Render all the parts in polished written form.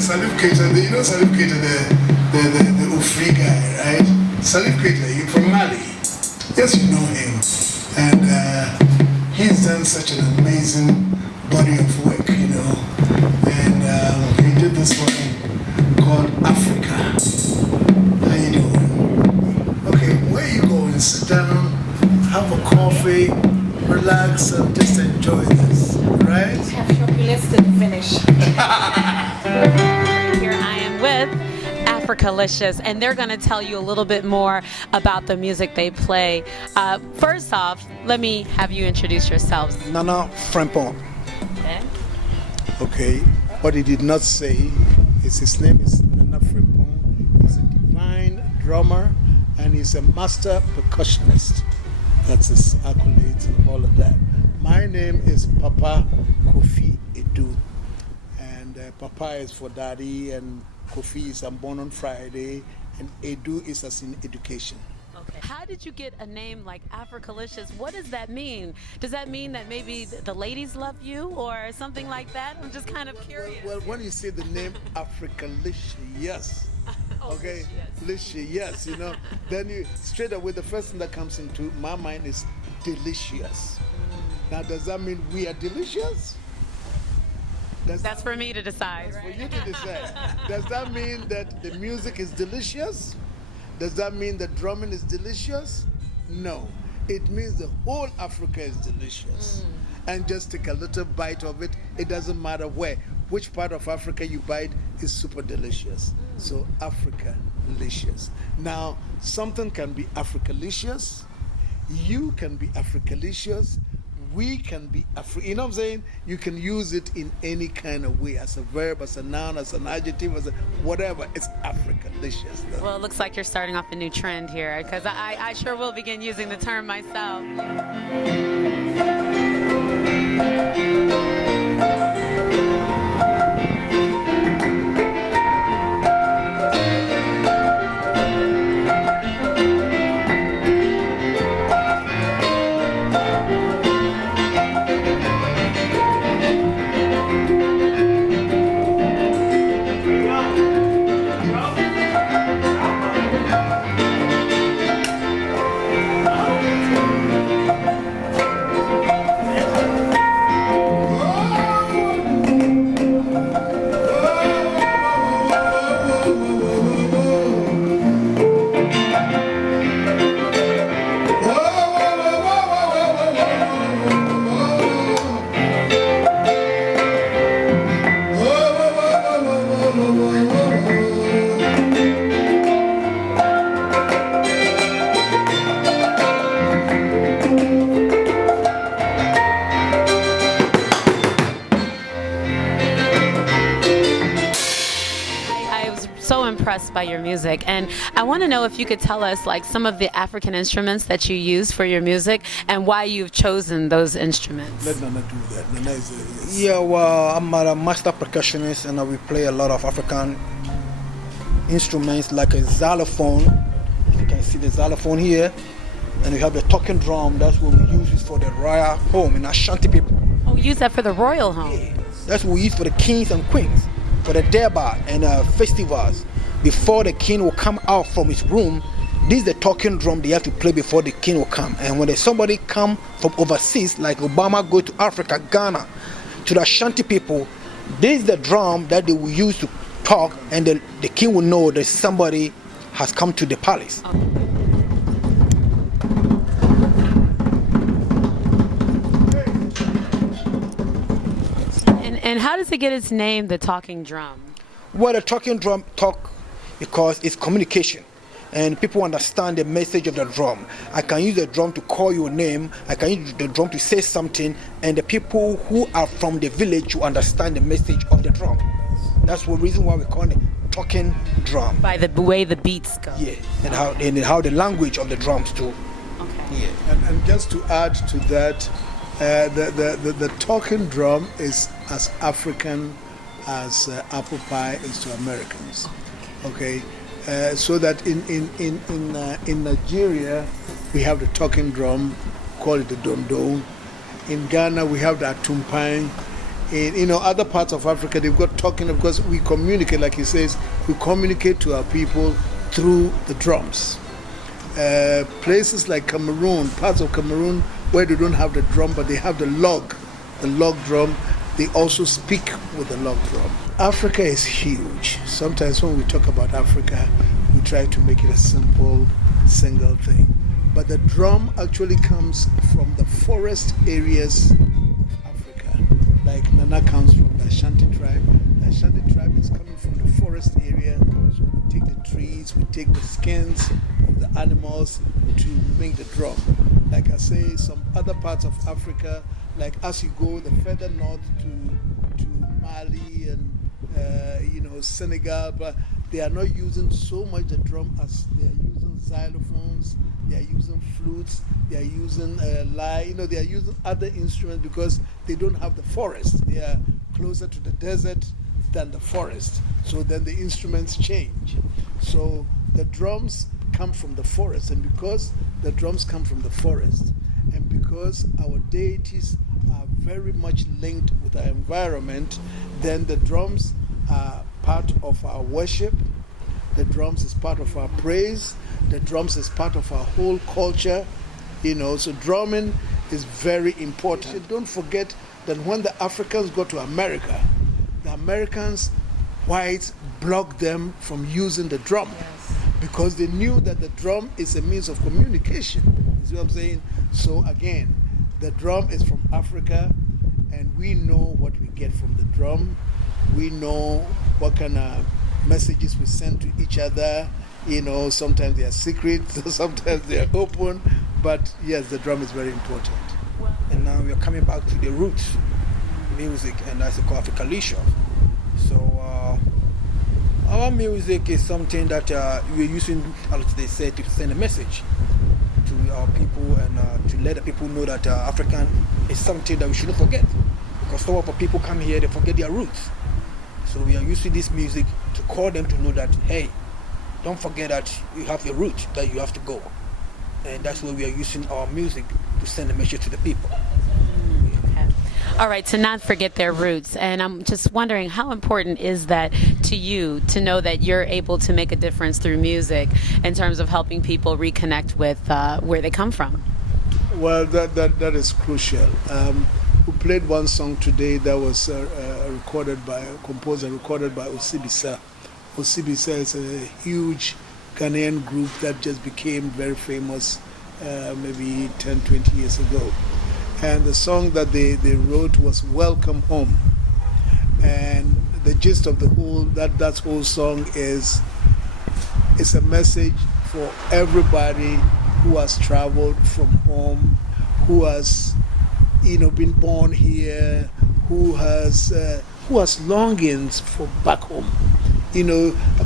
Salif Keita, you know Salif Keita, the Ufri guy, right? Salif Keita, he's from Mali. Yes, you know him. And he's done such an amazing body of work, you know. And he did this one called Africa. How you doing? Okay, where you going? Sit down, have a coffee, relax, and just enjoy this, right? Have your list to finish. Here I am with Africalicious, and they're going to tell you a little bit more about the music they play. First off, let me have you introduce yourselves. Nana Frempong. Okay, what he did not say is his name is Nana Frempong. He's a divine drummer and he's a master percussionist. That's his accolades and all of that. My name is Papa Kofi Edu. And Papa is for daddy, and Kofi is I'm born on Friday, and Edu is as in education. Okay. How did you get a name like Africalicious? What does that mean? Does that mean that maybe the ladies love you or something like that? I'm just kind of curious. Well, when you say the name Africalicious, yes. Okay, yes, you know, then you straight away the first thing that comes into my mind is delicious. Now, does that mean we are delicious? That's for me to decide. That's for you to decide. Does that mean that the music is delicious? Does that mean the drumming is delicious? No. It means the whole Africa is delicious. And just take a little bite of it. It doesn't matter where. Which part of Africa you bite is super delicious. So Africalicious. Now, something can be Africalicious. You can be Africalicious. We can be you know what I'm saying? You can use it in any kind of way, as a verb, as a noun, as an adjective, as a whatever. It's Africalicious. Well, it looks like you're starting off a new trend here, because I sure will begin using the term myself. Impressed by your music, and I want to know if you could tell us like some of the African instruments that you use for your music and why you've chosen those instruments. Let Nana do that. Nana is Yeah, well, I'm a master percussionist, and we play a lot of African instruments like a xylophone. You can see the xylophone here, and we have the talking drum. That's what we use it for the royal home in Ashanti people. Oh, we use that for the royal home. Yeah. That's what we use for the kings and queens, for the derby and festivals. Before the king will come out from his room, this is the talking drum they have to play before the king will come. And when somebody come from overseas, like Obama go to Africa, Ghana, to the Ashanti people, this is the drum that they will use to talk, and the king will know that somebody has come to the palace. And how does it get its name, the talking drum? Well, the talking drum talk because it's communication, and people understand the message of the drum. I can use the drum to call your name, I can use the drum to say something, and the people who are from the village will understand the message of the drum. That's the reason why we call it talking drum. By the way the beats go. Yeah, and how the language of the drums too. Okay. Yeah. And just to add to that, the talking drum is as African as apple pie is to Americans. Okay, so that in Nigeria we have the talking drum, call it the dondo. In Ghana we have the atumpan. In other parts of Africa, they've got talking, of course, we communicate, like he says, we communicate to our people through the drums. Places like Cameroon, parts of Cameroon where they don't have the drum, but they have the log drum, they also speak with the log drum. Africa is huge. Sometimes when we talk about Africa, we try to make it a simple, single thing. But the drum actually comes from the forest areas of Africa. Like Nana comes from the Ashanti tribe. The Ashanti tribe is coming from the forest area. So we take the trees, we take the skins of the animals to make the drum. Like I say, some other parts of Africa, like as you go the further north to Mali and Senegal, but they are not using so much the drum as they are using xylophones, they are using flutes, they are using they are using other instruments because they don't have the forest. They are closer to the desert than the forest. So then the instruments change. So the drums come from the forest, and because the drums come from the forest, and because our deities are very much linked with our environment, then the drums are part of our worship. The drums is part of our praise. The drums is part of our whole culture. So drumming is very important. Don't forget that when the Africans got to America, the Americans, whites, blocked them from using the drum. Yes. Because they knew that the drum is a means of communication. You see what I'm saying? So again, the drum is from Africa, and we know what we get from the drum. We know what kind of messages we send to each other. Sometimes they are secret, sometimes they are open, but yes, the drum is very important. And now we are coming back to the roots music, and that's called Africalicious. So our music is something that we're using, as they say, to send a message to our people and to let the people know that African is something that we shouldn't forget. Because some of the people come here, they forget their roots. So we are using this music to call them to know that, hey, don't forget that you have a root that you have to go. And that's why we are using our music to send a message to the people. Okay. All right, to not forget their roots. And I'm just wondering, how important is that to you to know that you're able to make a difference through music in terms of helping people reconnect with where they come from? Well, that is crucial. We played one song today that was composed and recorded by Osibisa. Osibisa is a huge Ghanaian group that just became very famous maybe 10, 20 years ago. And the song that they wrote was Welcome Home. And the gist of the that whole song is it's a message for everybody who has traveled from home, who has been born here, who has longings for back home.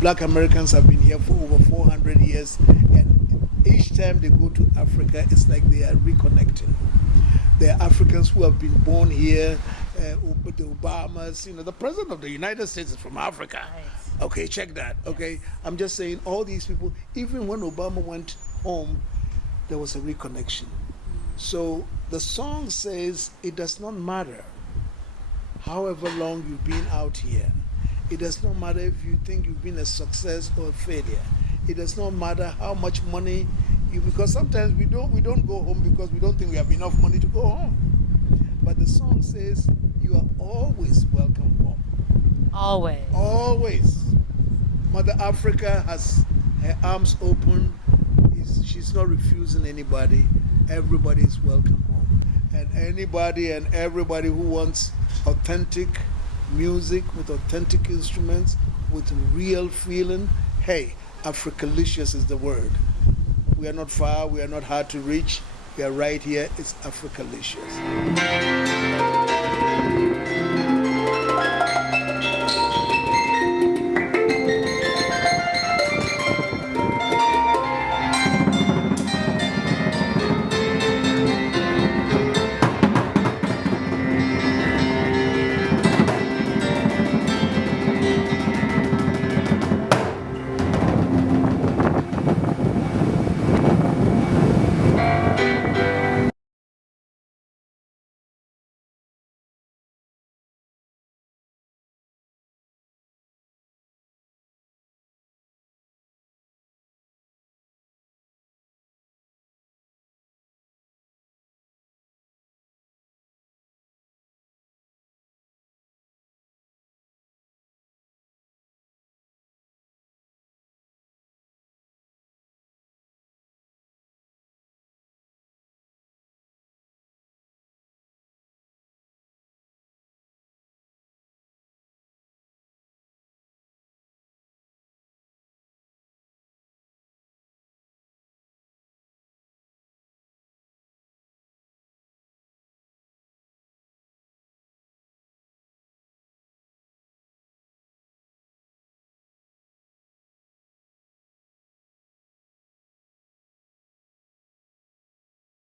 Black Americans have been here for over 400 years, and each time they go to Africa, it's like they are reconnecting. There are Africans who have been born here, the Obamas, the president of the United States is from Africa. Right. Okay, check that. Okay, yes. I'm just saying all these people, even when Obama went home, there was a reconnection. So the song says it does not matter however long you've been out here. It does not matter if you think you've been a success or a failure. It does not matter how much money because sometimes we don't go home because we don't think we have enough money to go home. But the song says you are always welcome home. Always. Always. Mother Africa has her arms open. She's not refusing anybody. Everybody is welcome home. And anybody and everybody who wants authentic music with authentic instruments, with real feeling, hey, Africalicious is the word. We are not far, we are not hard to reach, we are right here, it's Africalicious.